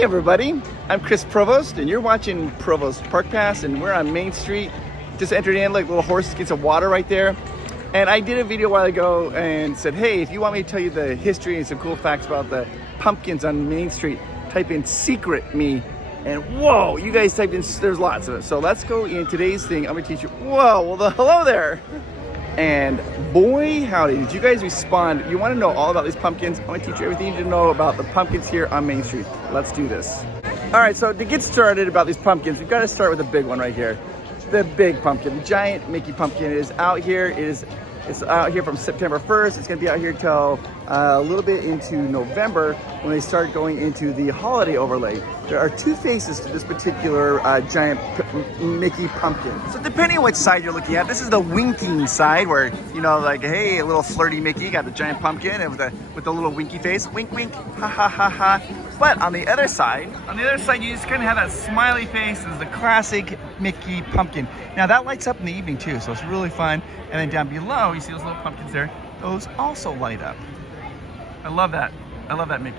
Hi everybody, I'm Chris Provost and you're watching Provost Park Pass and we're on Main Street. Just entered in like little horses get some water right there. And I did a video a while ago and said, hey, if you want me to tell you the history and some cool facts about the pumpkins on Main Street, type in secret me. And whoa, you guys typed in, there's lots of it. So let's go in today's thing. I'm gonna teach you, whoa, well hello there. And boy, howdy, did you guys respond? You wanna know all about these pumpkins? I'm gonna teach you everything you need to know about the pumpkins here on Main Street. Let's do this. All right, so to get started about these pumpkins, we've gotta start with the big one right here. The big pumpkin, the giant Mickey pumpkin is out here. It's out here from September 1st. It's gonna be out here till a little bit into November when they start going into the holiday overlay. There are two faces to this particular giant Mickey pumpkin. So depending on which side you're looking at, this is the winking side where, you know, like, hey, a little flirty Mickey got the giant pumpkin and with the little winky face, wink, wink, ha, ha, ha, ha. But on the other side, you just kind of have that smiley face as the classic Mickey pumpkin. Now that lights up in the evening too, so it's really fun. And then down below, you see those little pumpkins there. Those also light up. I love that. I love that Mickey.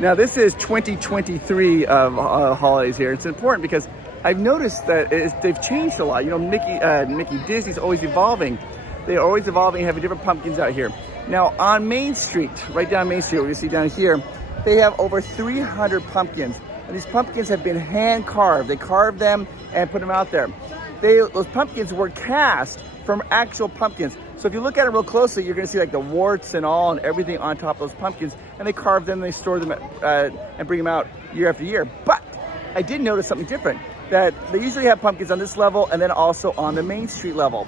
Now this is 2023 of holidays here. It's important because I've noticed that they've changed a lot. You know, Mickey Disney's always evolving. They're always evolving, having different pumpkins out here. Now on Main Street, right down Main Street, what you see down here, they have over 300 pumpkins. And these pumpkins have been hand carved. They carved them and put them out there. Those pumpkins were cast from actual pumpkins. So if you look at it real closely, you're gonna see like the warts and all and everything on top of those pumpkins, and they carve them, they store them and bring them out year after year. But I did notice something different, that they usually have pumpkins on this level and then also on the Main Street level.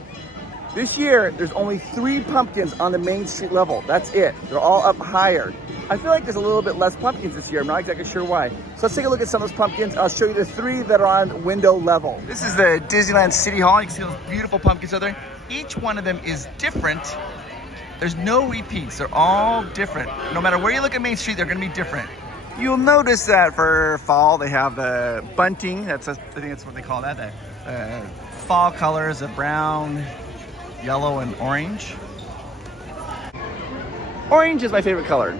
This year, there's only 3 pumpkins on the Main Street level. That's it. They're all up higher. I feel like there's a little bit less pumpkins this year. I'm not exactly sure why. So let's take a look at some of those pumpkins. I'll show you the 3 that are on window level. This is the Disneyland City Hall. You can see those beautiful pumpkins out there. Each one of them is different. There's no repeats. They're all different. No matter where you look at Main Street, they're gonna be different. You'll notice that for fall, they have the bunting. I think that's what they call that. The fall colors of brown, yellow, and orange. Orange is my favorite color.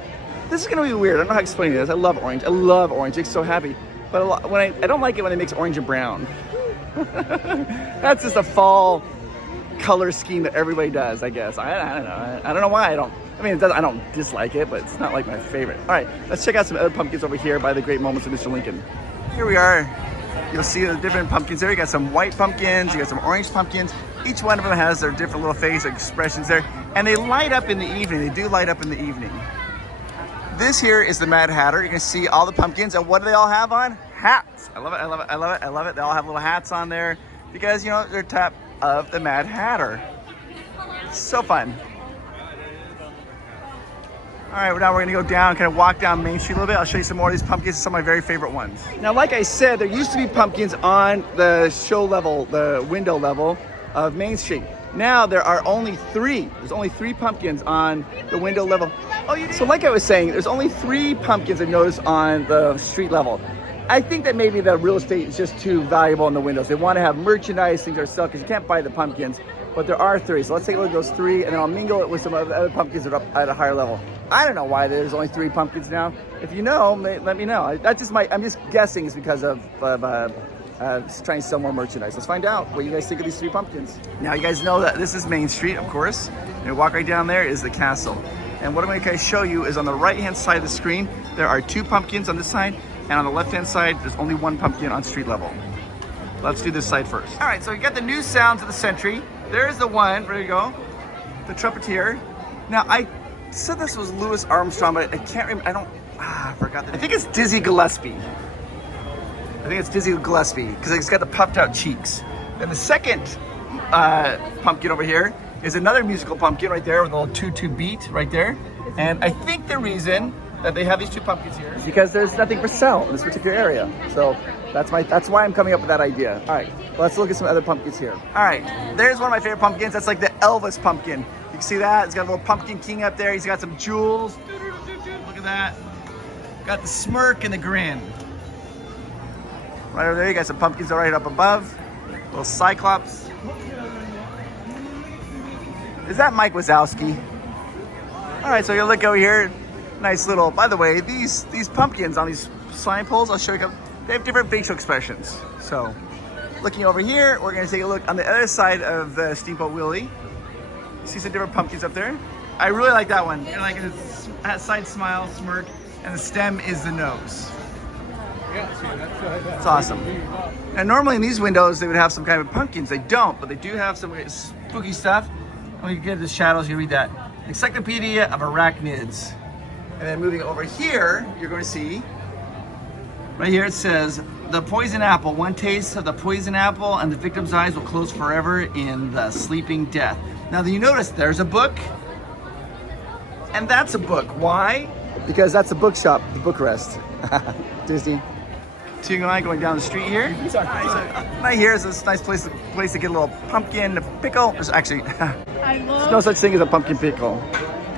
This is gonna be weird. I don't know how to explain this. I love orange. I love orange. It makes me so happy. But I don't like it when they mix orange and brown. That's just a fall color scheme that everybody does, I guess. I don't know. I don't know why I don't. I mean, I don't dislike it, but it's not like my favorite. All right, let's check out some other pumpkins over here by the Great Moments of Mr. Lincoln. Here we are. You'll see the different pumpkins there. You got some white pumpkins, you got some orange pumpkins. Each one of them has their different little face expressions there. And they light up in the evening. They do light up in the evening. This here is the Mad Hatter. You can see all the pumpkins, and what do they all have on? Hats. I love it, I love it, I love it, I love it. They all have little hats on there because, you know, they're top of the Mad Hatter. So fun. All right, now we're gonna go down, kind of walk down Main Street a little bit. I'll show you some more of these pumpkins, some of my very favorite ones. Now, like I said, there used to be pumpkins on the show level, the window level of Main Street. Now there are only 3. There's only 3 pumpkins on the window level. So like I was saying, there's only 3 pumpkins I've noticed on the street level. I think that maybe the real estate is just too valuable in the windows. They want to have merchandise, things are sell, because you can't buy the pumpkins, but there are 3. So let's take a look at those 3, and then I'll mingle it with some other pumpkins that are up at a higher level. I don't know why there's only 3 pumpkins now. If you know, let me know. I'm just guessing it's because of trying to sell more merchandise. Let's find out what you guys think of these 3 pumpkins. Now you guys know that this is Main Street, of course. And you walk right down there is the castle. And what I'm going to show you is on the right-hand side of the screen, there are 2 pumpkins on this side, and on the left-hand side, there's only 1 pumpkin on street level. Let's do this side first. All right, so we got the new sounds of the century. There's the one, there you go, the trumpeter. Now, I said this was Louis Armstrong, but I can't remember, I forgot the name. I think it's Dizzy Gillespie. I think it's Dizzy Gillespie, because it's got the puffed out cheeks. Then the second pumpkin over here is another musical pumpkin right there with a little 2-2 beat right there. And I think the reason that they have these 2 pumpkins here is because there's nothing for sale in this particular area. So that's why I'm coming up with that idea. All right, well, let's look at some other pumpkins here. All right, there's one of my favorite pumpkins. That's like the Elvis pumpkin. You can see that, it's got a little pumpkin king up there. He's got some jewels. Look at that. Got the smirk and the grin. Right over there, you got some pumpkins right up above. Little Cyclops. Is that Mike Wazowski? All right, so you look over here. Nice little, by the way, these pumpkins on these sign poles. I'll show you. They have different facial expressions. So, looking over here, we're gonna take a look on the other side of the Steamboat Willie. See some different pumpkins up there. I really like that one. And like a side smile, smirk, and the stem is the nose. It's awesome. And normally in these windows, they would have some kind of pumpkins. They don't, but they do have some spooky stuff. When you get to the shadows, you read that. Encyclopedia of Arachnids. And then moving over here, you're going to see, right here it says, the poison apple. One taste of the poison apple and the victim's eyes will close forever in the sleeping death. Now, you notice there's a book, and that's a book. Why? Because that's a bookshop, the book rest. Disney. Continuing on, going down the street here. Right here is this nice place to get a little pumpkin pickle. There's actually there's no such thing as a pumpkin pickle,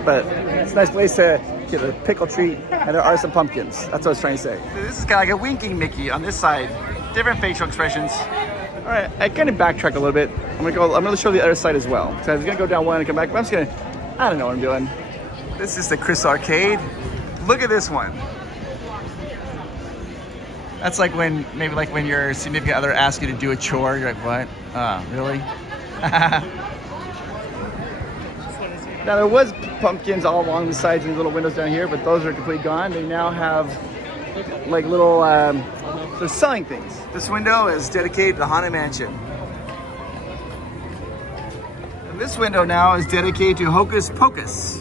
but it's a nice place to get a pickle treat, and there are some pumpkins. That's what I was trying to say. This is kind of like a winking Mickey on this side. Different facial expressions. All right, I kind of backtrack a little bit. I'm gonna show the other side as well. So I was gonna go down one and come back, but I'm just gonna, I don't know what I'm doing. This is the Chris Arcade. Look at this one. That's like when, maybe like when your significant other asks you to do a chore, you're like, what? Really? Now there was pumpkins all along the sides of these little windows down here, but those are completely gone. They now have like little, they're selling things. This window is dedicated to the Haunted Mansion. And this window now is dedicated to Hocus Pocus.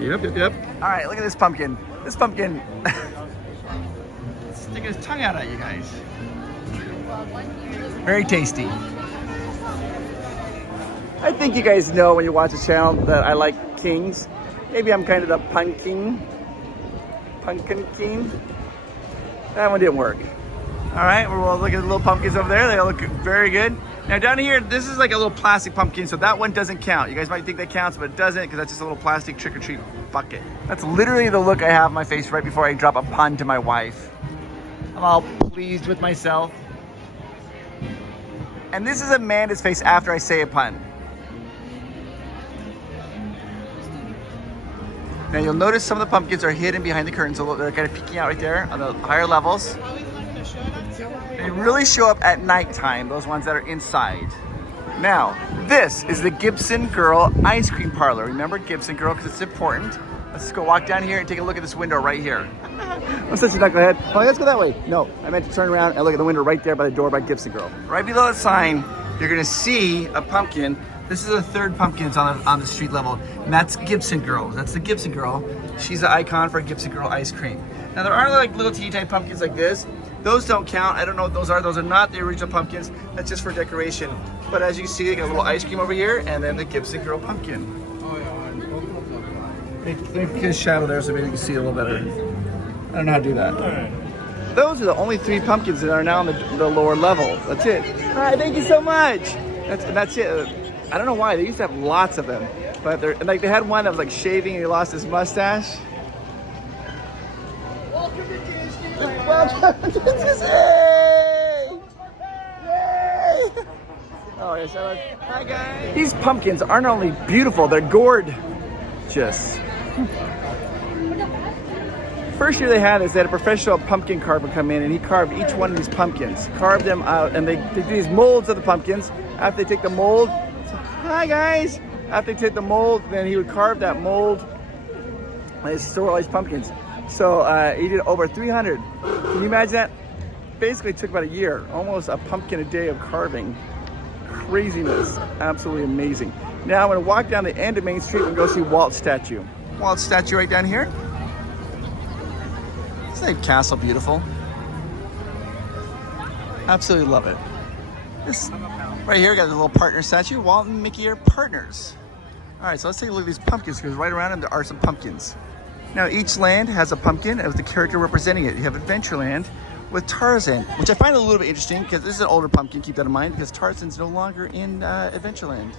Yep. All right, look at this pumpkin. This pumpkin, sticking his tongue out at you guys. Very tasty. I think you guys know when you watch the channel that I like kings. Maybe I'm kind of the pumpkin king. That one didn't work. All right, we'll look at the little pumpkins over there. They look very good. Now down here, this is like a little plastic pumpkin, so that one doesn't count. You guys might think that counts, but it doesn't, because that's just a little plastic trick-or-treat bucket. That's literally the look I have on my face right before I drop a pun to my wife. I'm all pleased with myself. And this is Amanda's face after I say a pun. Now you'll notice some of the pumpkins are hidden behind the curtains, so they're kind of peeking out right there on the higher levels. They really show up at nighttime, those ones that are inside. Now, this is the Gibson Girl Ice Cream Parlor. Remember Gibson Girl, because it's important. Let's just go walk down here and take a look at this window right here. I'm such a knucklehead. Oh, let's go that way. No, I meant to turn around and look at the window right there by the door by Gibson Girl. Right below the sign, you're gonna see a pumpkin. This is the third pumpkin on the street level, and that's Gibson Girl. That's the Gibson Girl. She's the icon for Gibson Girl ice cream. Now there are like little teeny tiny pumpkins like this. Those don't count. I don't know what those are. Those are not the original pumpkins. That's just for decoration. But as you can see, they got a little ice cream over here, and then the Gibson Girl pumpkin. Make his shadow there so maybe you can see it a little better. I don't know how to do that. Those are the only 3 pumpkins that are now on the lower level. That's it. All right, thank you so much. That's it. I don't know why. They used to have lots of them, but they had one that was like shaving and he lost his mustache. Welcome to Disneyland. Welcome to Disney. Yay! Oh yes, hi guys. These pumpkins aren't only beautiful; they're gorgeous. First year they had is they had a professional pumpkin carver come in and he carved each one of these pumpkins, carved them out, and they do these molds of the pumpkins. After they take the mold, hi guys. After they take the mold, then he would carve that mold and he'd store all these pumpkins. So he did over 300. Can you imagine that? Basically took about a year, almost a pumpkin a day of carving. Craziness, absolutely amazing. Now I'm gonna walk down the end of Main Street and go see Walt's statue. Walt's statue right down here. Isn't that castle beautiful? Absolutely love it. This, right here, got a little partner statue. Walt and Mickey are partners. All right, so let's take a look at these pumpkins because right around them there are some pumpkins. Now each land has a pumpkin with the character representing it. You have Adventureland with Tarzan, which I find a little bit interesting because this is an older pumpkin, keep that in mind, because Tarzan's no longer in Adventureland.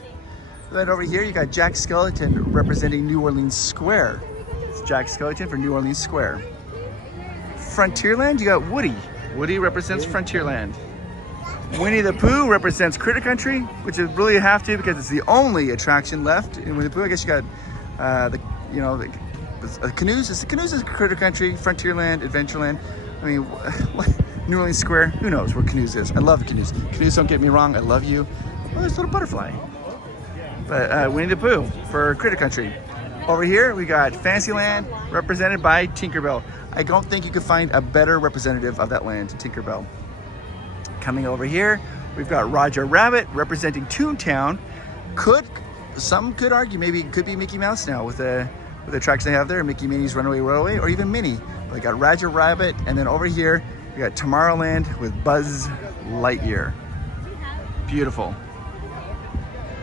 Then over here you got Jack Skellington representing New Orleans Square. It's Jack Skellington for New Orleans Square. Frontierland, you got Woody. Woody represents Frontierland. Winnie the Pooh represents Critter Country, which is really have to because it's the only attraction left in Winnie the Pooh. I guess you got the Canoes is Critter Country, Frontierland, Adventureland. I mean, New Orleans Square, who knows where Canoes is. I love Canoes. Canoes, don't get me wrong, I love you. Oh, there's a little butterfly. But Winnie the Pooh for Critter Country. Over here, we got Fantasyland, represented by Tinkerbell. I don't think you could find a better representative of that land, Tinkerbell. Coming over here, we've got Roger Rabbit, representing Toontown. Some could argue maybe it could be Mickey Mouse now with the attractions they have there, Mickey Minnie's Runaway Railway, or even Minnie. But we got Roger Rabbit, and then over here, we got Tomorrowland with Buzz Lightyear. Beautiful.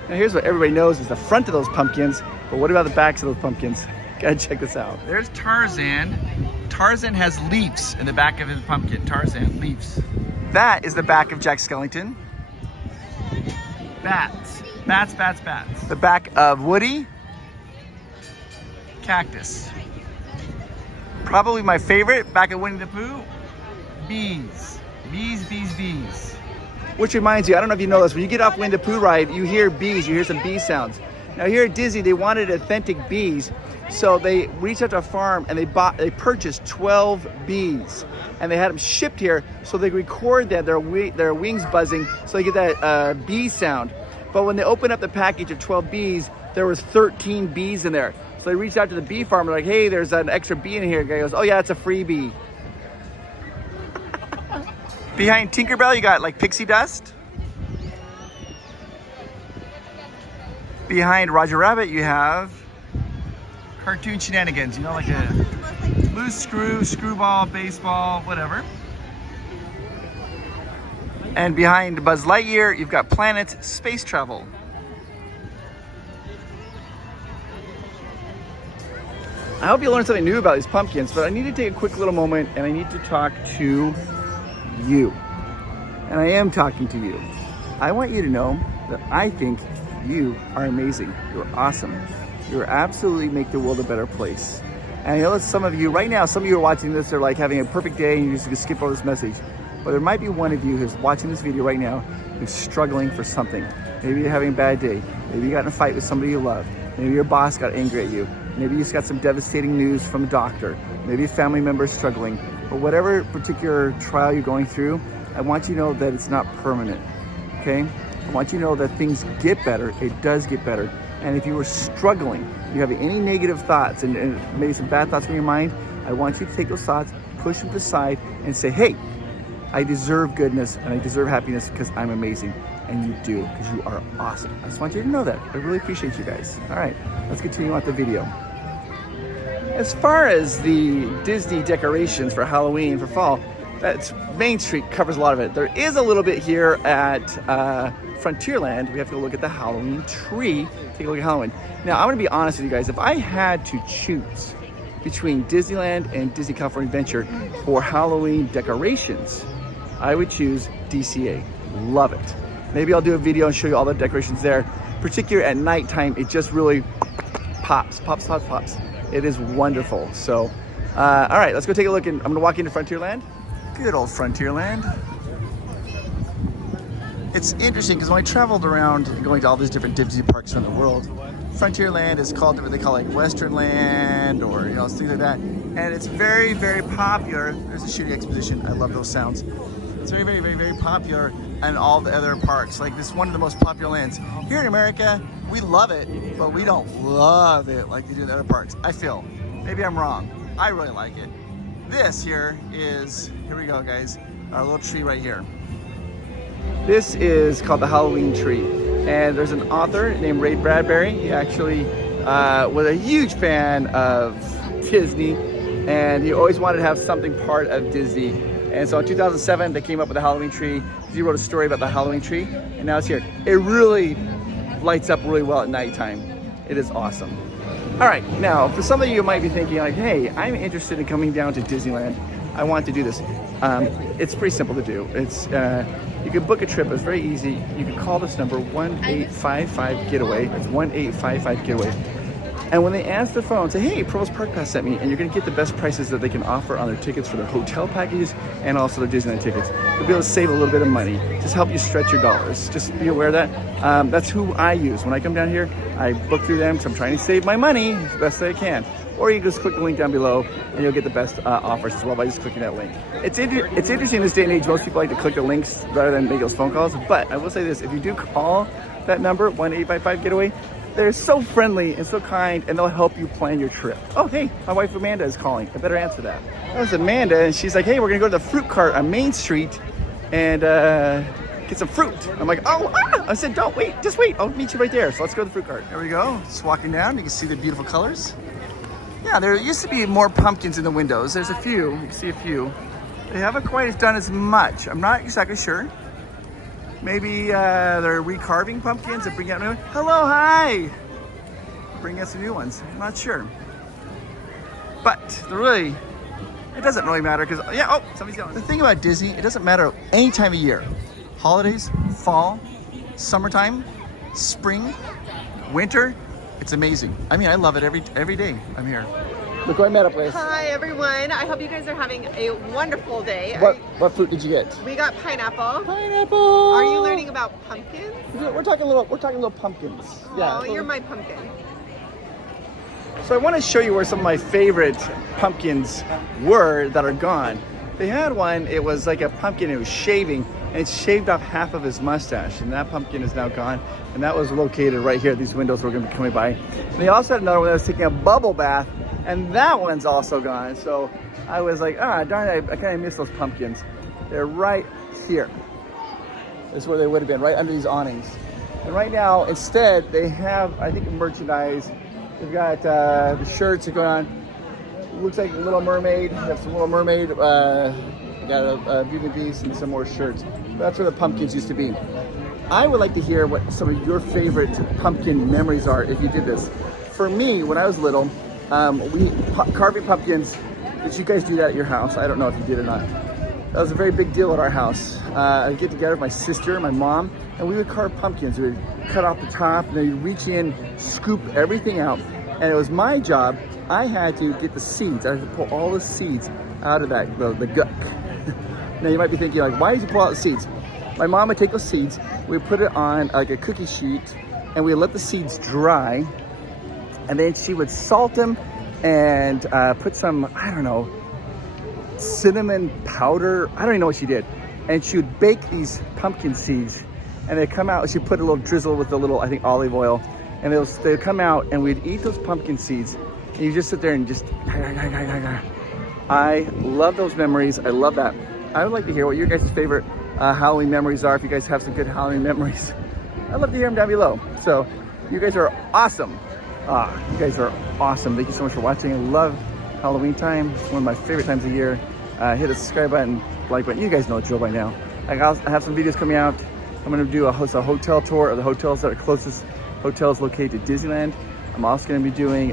Now here's what everybody knows is the front of those pumpkins, but what about the backs of those pumpkins? Gotta check this out. There's Tarzan. Tarzan has leaves in the back of his pumpkin. Tarzan, leaves. That is the back of Jack Skellington. Bats. Bats, bats, bats. The back of Woody. Cactus. Probably my favorite, back of Winnie the Pooh. Bees. Bees, bees, bees. Which reminds you, I don't know if you know this, when you get off Winnie the Pooh ride, you hear bees, you hear some bee sounds. Now here at Disney, they wanted authentic bees, so they reached out to a farm and they purchased 12 bees, and they had them shipped here so they record that their wings buzzing, so they get that bee sound. But when they opened up the package of 12 bees, there was 13 bees in there. So they reached out to the bee farmer, like, hey, there's an extra bee in here. The guy goes, oh yeah, it's a freebie. Behind Tinkerbell, you got like pixie dust. Behind Roger Rabbit, you have cartoon shenanigans, you know, like a loose screw, screwball, baseball, whatever. And behind Buzz Lightyear, you've got Planet Space Travel. I hope you learned something new about these pumpkins, but I need to take a quick little moment and I need to talk to you. And I am talking to you. I want you to know that I think you are amazing. You're awesome. You're absolutely make the world a better place. And I know that some of you, right now, some of you are watching this, are like having a perfect day and you're just gonna skip over this message. But there might be one of you who's watching this video right now who's struggling for something. Maybe you're having a bad day. Maybe you got in a fight with somebody you love. Maybe your boss got angry at you. Maybe you just got some devastating news from a doctor. Maybe a family member is struggling. But whatever particular trial you're going through, I want you to know that it's not permanent, okay? I want you to know that things get better. It does get better. And if you were struggling, you have any negative thoughts and maybe some bad thoughts in your mind, I want you to take those thoughts, push them to the side and say, hey, I deserve goodness and I deserve happiness because I'm amazing. And you do, because you are awesome. I just want you to know that. I really appreciate you guys. All right, let's continue on with the video. As far as the Disney decorations for Halloween, for fall, that's Mainstreet covers a lot of it. There is a little bit here at Frontierland. We have to go look at the Halloween tree, take a look at Halloween. Now, I'm gonna be honest with you guys. If I had to choose between Disneyland and Disney California Adventure for Halloween decorations, I would choose DCA. Love it. Maybe I'll do a video and show you all the decorations there. Particularly at nighttime, it just really pops. It is wonderful. So, all right, let's go take a look. I'm gonna walk into Frontierland. Good old Frontierland. It's interesting because when I traveled around going to all these different Disney parks around the world, Frontierland is called what they call like Western Land or things like that. And it's very, very popular. There's a shooting exposition. I love those sounds. It's very, very, very, very popular in all the other parks. Like this is one of the most popular lands. Here in America, we love it, but we don't love it like they do in the other parks. I feel. Maybe I'm wrong. I really like it. This here we go guys, our little tree right here. This is called the Halloween tree. And there's an author named Ray Bradbury. He actually was a huge fan of Disney and he always wanted to have something part of Disney. And so in 2007, they came up with the Halloween tree. He wrote a story about the Halloween tree and now it's here. It really lights up really well at nighttime. It is awesome. All right, now for some of you might be thinking like, hey, I'm interested in coming down to Disneyland. I want to do this. It's pretty simple to do. It's you can book a trip. It's very easy. You can call this number 1855-GETAWAY. It's 1855-GETAWAY. And when they answer the phone, say, hey, Provost Park Pass sent me, and you're gonna get the best prices that they can offer on their tickets for their hotel packages and also their Disneyland tickets. You'll be able to save a little bit of money. Just help you stretch your dollars. Just be aware of that. That's who I use. When I come down here, I book through them because I'm trying to save my money as best I can. or you can just click the link down below and you'll get the best offers as well by just clicking that link. It's interesting in this day and age, most people like to click the links rather than make those phone calls, but I will say this, if you do call that number, 1-855-GETAWAY, they're so friendly and so kind, and they'll help you plan your trip. Oh, hey, my wife Amanda is calling. I better answer that. That was Amanda, and she's like, hey, we're gonna go to the fruit cart on Main Street and get some fruit. I'm like, oh, I said, don't wait, just wait. I'll meet you right there. So let's go to the fruit cart. There we go. Just walking down. You can see the beautiful colors. Yeah, there used to be more pumpkins in the windows. There's a few. You can see a few. They haven't quite done as much. I'm not exactly sure. Maybe they're recarving pumpkins and bringing out new ones. Hello, hi. Bring out some new ones. I'm not sure. But it doesn't really matter because, yeah, oh, somebody's yelling. The thing about Disney, it doesn't matter any time of year. Holidays, fall, summertime, spring, winter, it's amazing. I mean, I love it every day I'm here. Look what I met up with. Hi everyone. I hope you guys are having a wonderful day. What fruit did you get? We got pineapple. Pineapple. Are you learning about pumpkins? We're talking little pumpkins. Oh, yeah. You're my pumpkin. So I want to show you where some of my favorite pumpkins were that are gone. They had one, it was like a pumpkin, it was shaving, and it shaved off half of his mustache, and that pumpkin is now gone, and that was located right here. These windows we're going to be coming by. And they also had another one that was taking a bubble bath, and that one's also gone. So I was like, darn it, I kind of miss those pumpkins. They're right here. This is where they would have been, right under these awnings. And right now, instead, they have, I think, merchandise. They've got the shirts that go on. Looks like Little Mermaid. They have some Little Mermaid. They got a Beauty and the Beast and some more shirts. That's where the pumpkins used to be. I would like to hear what some of your favorite pumpkin memories are if you did this. For me, when I was little, carving pumpkins. Did you guys do that at your house? I don't know if you did or not. That was a very big deal at our house. I'd get together with my sister, my mom, and we would carve pumpkins. We would cut off the top, and then you'd reach in, scoop everything out. And it was my job. I had to get the seeds. I had to pull all the seeds out of that, the guck. Now you might be thinking, like, why did you pull out the seeds? My mom would take those seeds, we put it on like a cookie sheet, and we let the seeds dry. And then she would salt them and put some, I don't know, cinnamon powder. I don't even know what she did. And she would bake these pumpkin seeds, and they'd come out. She put a little drizzle with a little, I think, olive oil, and they'd come out, and we'd eat those pumpkin seeds. And you just sit there and just, I love those memories. I love that. I would like to hear what your guys' favorite Halloween memories are. If you guys have some good Halloween memories, I'd love to hear them down below. So you guys are awesome. You guys are awesome. Thank you so much for watching. I love Halloween time. It's one of my favorite times of year. Hit the subscribe button, like button. You guys know the drill by now. I have some videos coming out. I'm going to host a hotel tour of the hotels that are closest hotels located to Disneyland. I'm also going to be doing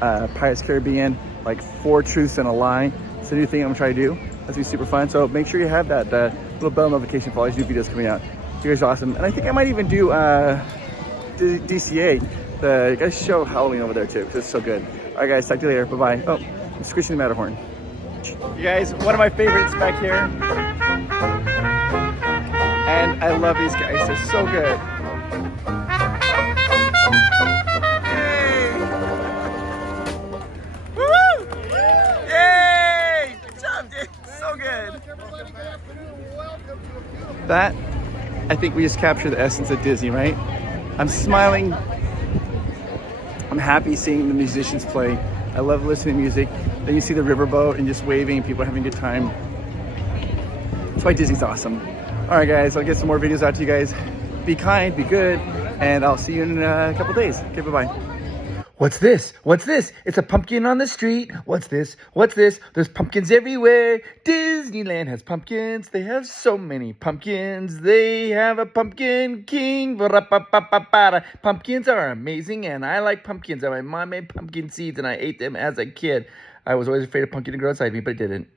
Pirates Caribbean, like 4 Truths and a Lie. It's a new thing I'm going to try to do. That's going to be super fun. So make sure you have that little bell notification for all these new videos coming out. You guys are awesome. And I think I might even do DCA. You guys show Halloween over there too, because it's so good. All right, guys, talk to you later. Bye-bye. Oh, I'm squishing the Matterhorn. You guys, one of my favorites back here. And I love these guys. They're so good. Yay! Woo! Yay! Good job, dude. So good. That, I think we just captured the essence of Disney, right? I'm smiling. I'm happy seeing the musicians play. I love listening to music. Then you see the riverboat and just waving, people are having a good time. That's why Disney's awesome. All right, guys, I'll get some more videos out to you guys. Be kind, be good, and I'll see you in a couple days. Okay, bye-bye. What's this? What's this? It's a pumpkin on the street. What's this? What's this? There's pumpkins everywhere. Disneyland has pumpkins. They have so many pumpkins. They have a pumpkin king. Pumpkins are amazing, and I like pumpkins. And my mom made pumpkin seeds, and I ate them as a kid. I was always afraid of pumpkin to grow inside me, but it didn't.